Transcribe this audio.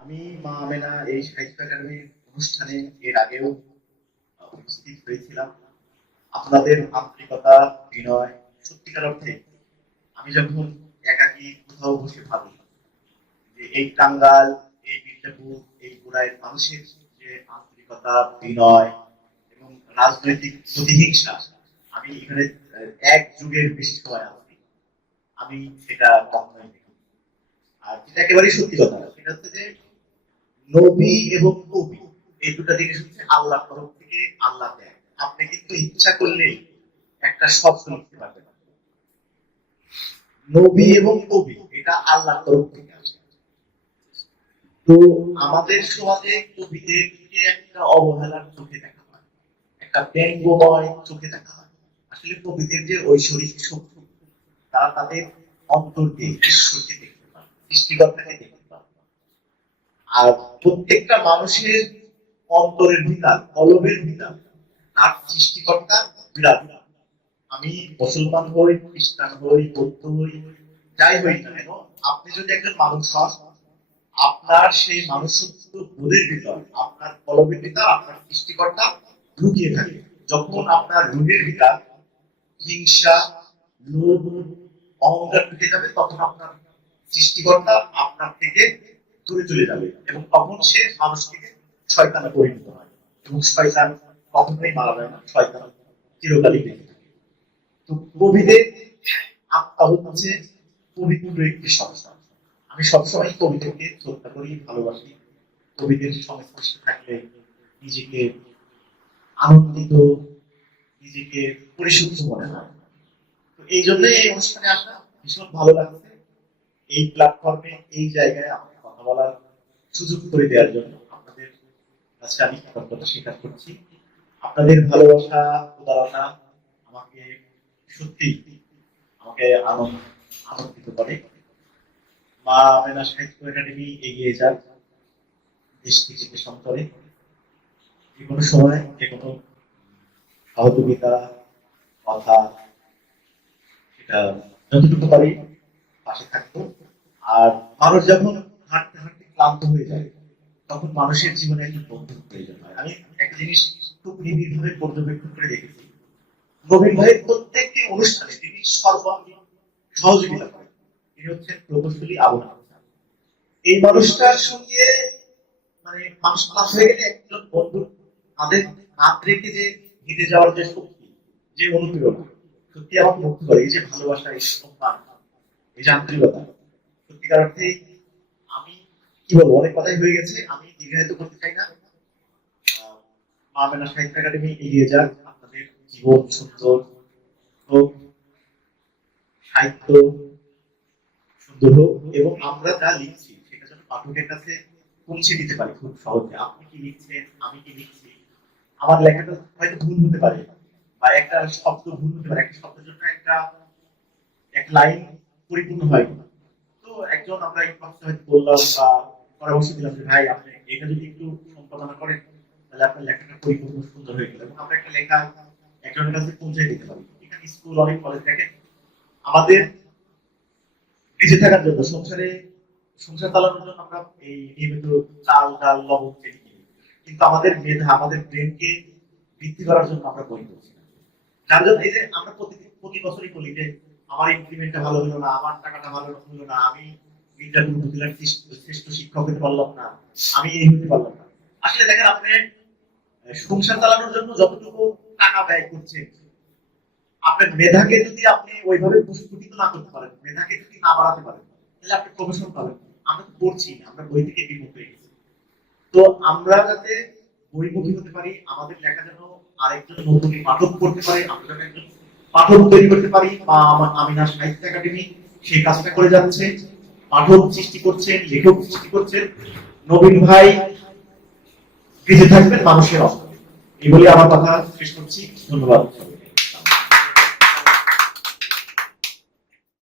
আমি মা আমেনা এই সাহিত্য একাডেমির অনুষ্ঠানে এর আগেও উপস্থিত হয়েছিলাম। আপনাদের আন্তরিকতা, বিনয়, সত্যিকার অর্থে আমি যখন একাকি কোথাও বসে ভাবি যে এই টাঙ্গাল, এই মির্জাপুর এই গোড়ায় মানুষের যে আন্তরিকতা, বিনয় এবং রাজনৈতিক প্রতিহিংসা, আমি এখানে এক যুগের বেশি সময় আছি। আমি সেটা কখনোই দেখি আর যেটা একেবারেই সত্যি কথা, সেটা হচ্ছে যে নবী এবং কবি, এই দুটো জিনিস হচ্ছে আল্লাহ তরফ থেকে আল্লাহ দেয়। আপনি কিন্তু ইচ্ছা করলেই একটা শব্দ লিখতে পারবেন। নবী এবং কবি, এটা আল্লাহর তরফ থেকে আসে তো আমাদের সমাজে কবিদেরকে একটা অবহেলার চোখে দেখা হয়, একটা ব্যঙ্গময় চোখে দেখা হয়। আসলে কবিদের যে ঐশ্বরিক শক্তি, তারা তাদের অন্তর দিয়ে ঈশ্বরকে দেখতে পান সৃষ্টিকর্তাকে দেখতে আর প্রত্যেকটা মানুষের অন্তরের ভিতর কলবের ভিতর তার সৃষ্টিকর্তা বিরাট। আমি মুসলমান হই, খ্রিস্টান হই, বৌদ্ধ হই, যাই হই না কেন, আপনি যদি একজন মানুষ হন, আপনার সেই মানুষত্ব বোধের ভিতর, আপনার কলবের ভিতর, আপনার সৃষ্টিকর্তা ঢুকিয়ে থাকে। যখন আপনার রুহের ভিতর হিংসা, লোভ, অহংকার ঢুকে যাবে, তখন আপনার সৃষ্টিকর্তা আপনার থেকে দূরে চলে যাবে এবং তখন সে মানুষ থেকে শয়তানে পরিণত হয় এবং শয়তান কখনোই মারা যায় না, শয়তান চিরকালই বেঁচে থাকে। তো কবিদের আত্মা হচ্ছে পবিত্র একটি সংস্থা আমি সবসময় কবিদেরকে শ্রদ্ধা করি, ভালোবাসি। কবিদের সংস্পর্শে থাকলে নিজেকে আনন্দিত, নিজেকে পরিশুদ্ধ মনে হয়। তো এই জন্য এই অনুষ্ঠানে আসা ভীষণ ভালো লাগছে। এই প্ল্যাটফর্মে এই জায়গায় কথা বলার সুযোগ করে দেওয়ার জন্য আপনাদের কাছে আমি কৃতজ্ঞতা স্বীকার করছি। আপনাদের ভালোবাসা উদারতা আমাকে সত্যি আমাকে আনন্দ, আনন্দিত করে। মা সাহিত্য একাডেমি এগিয়ে যাক, দেশ থেকে পেছন করে যে কোনো সময়, যে কোনো সহযোগিতা, কথা, সেটা যতটুকু পারি পাশে থাকব। আর মানুষ যখন ক্লান্ত হয়ে যায়, তখন মানুষের জীবনে একটা বন্ধুর প্রয়োজন হয়। আমি একটা জিনিস খুব নিবিড়ভাবে পর্যবেক্ষণ করে দেখেছি। নবীন ভাইয়ের প্রত্যেকটি অনুষ্ঠানে তিনি সর্বাঙ্গীন সহযোগিতা করেন। তিনি হচ্ছেন প্রকৌশলী আবু হাসান। এই মানুষটার সঙ্গে মানে মানুষ পাশ হয়ে গেলে একজন বন্ধু তাদের হাত রেখে যে হেঁটে যাওয়ার যে শক্তি, যে অনুপ্রেরণা, সত্যি আমাকে মুক্ত করে। এই যে ভালোবাসা, এই সম্মান, এই যে আন্তরিকতা সত্যিকার অর্থে কি বলব, অনেক কথাই হয়ে গেছে, আমি দীর্ঘায়িত করতে চাই না মা মেনা সাহিত্য একাডেমি এগিয়ে যাক, আপনাদের জীবন, সুন্দর হোক, সাহিত্য সুন্দর হোক, এবং আমরা যা লিখছি, সেটা যেন পাঠকের কাছে পৌঁছে দিতে পারি খুব সহজে আপনি কি লিখছেন, আমি কি লিখছি, আমার লেখাটা হয়তো ভুল হতে পারে, বা একটা শব্দ ভুল হতে পারে, একটা শব্দের জন্য একটা, এক লাইন পরিপূর্ণ হয়। তো একজন আমরা ইনবক্সে হয়তো বললাম বা পরামর্শ দিলাম যে, ভাই, আপনি এটা যদি একটু সম্পাদনা করেন, তাহলে আপনার লেখাটা পরিপূর্ণ সুন্দর হয়ে গেল এবং আমরা একটা লেখা একজনের কাছে পৌঁছে দিতে পারি। এখানে স্কুল, অনেক কলেজ দেখেন, আমাদের বেঁচে থাকার জন্য, সংসারে, সংসার চালানোর জন্য আমরা এই নিয়মিত চাল, ডাল, লবণ চিনি কিনি কিন্তু আমাদের মেধা, আমাদের ব্রেনকে বৃদ্ধি করার জন্য আমরা বই করছি না। যার জন্য এই যে আমরা প্রতি প্রতি বছরই বলি যে, আমার ইনক্রিমেন্টটা ভালো হলো না, আমার টাকাটা ভালো হলো না, আমি ইন্টারভিউ শ্রেষ্ঠ শিক্ষক হতে পারলাম না। আমি এই হতে পারলাম না। আসলে দেখেন আপনি সংসার চালানোর জন্য যতটুকু টাকা ব্যয় করছেন, আপনার মেধাকে যদি আপনি ওইভাবে না করতে পারেন, মেধাকে যদি না বাড়াতে পারেন, তাহলে আপনি পাবেন। আমরা তো পড়ছি, আমরা বই থেকে বিমুখ হয়ে গেছি। তো আমরা যাতে বইমুখী হতে পারি, আমাদের লেখা যেন আরেকজন নতুন পাঠক করতে পারে, আমরা একজন পাঠক তৈরি করতে পারি, বা আমার আমিনা সাহিত্য একাডেমি সেই কাজটা করে যাচ্ছে। পাঠক সৃষ্টি করছেন, লেখক সৃষ্টি করছেন। নবীন ভাই, বেঁচে থাকবেন মানুষের অস্ত্র এই বলে আমার কথা শেষ করছি। ধন্যবাদ।